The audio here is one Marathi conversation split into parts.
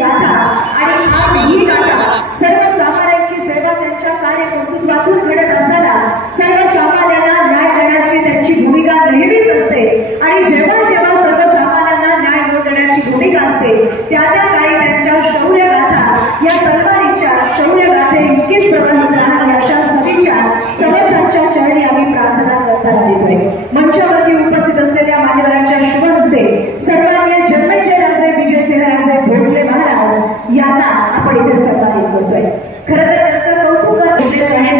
गाथा आणि आज ही गाथा सर्वसामान्यांची सेवा त्यांच्या कार्यकर्तृत्वातून घडत असताना सर्वसामान्यांना न्याय देण्याची त्यांची भूमिका नेहमीच असते आणि जेव्हा जेव्हा सर्वसामान्यांना न्याय न देण्याची भूमिका असते त्या काळी त्यांच्या शौर्य गाथा या तलवारीच्या शौर्य गाथे इतकीच प्रभावित राहावी अशा सदिच्छा समर्थांच्या चरणी आम्ही प्रार्थना करताना देतोय। मंचावरती उपस्थित असलेल्या मान्यवरांच्या शुभ हस्ते सर्वांनी जन्मजय राजे विजयसिंहराजे भोसले महाराज यांना आपण इथे सन्मानित करतोय। खरं तर त्यांचं कौतुक भोसले साहेब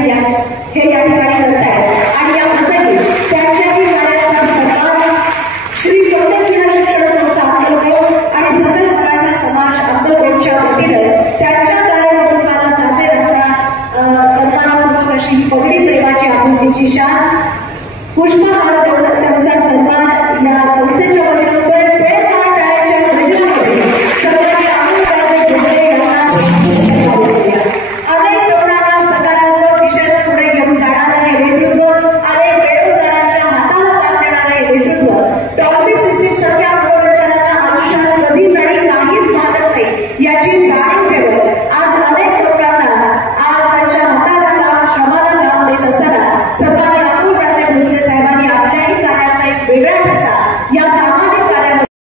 हे या ठिकाणी करतायत आणि या प्रसंगी त्यांच्याही कार्याचा सन्मान श्री योगेसिंह शिक्षण संस्था अक्कलकोट आणि सकल मराठा समाज अक्कलकोटच्या वतीनं त्यांच्या कार्यकर्तृत्वाला साजेल असा सन्मानपूर्वक अशी पगडी प्रेमाची आपुलकीची शान पुष्पहार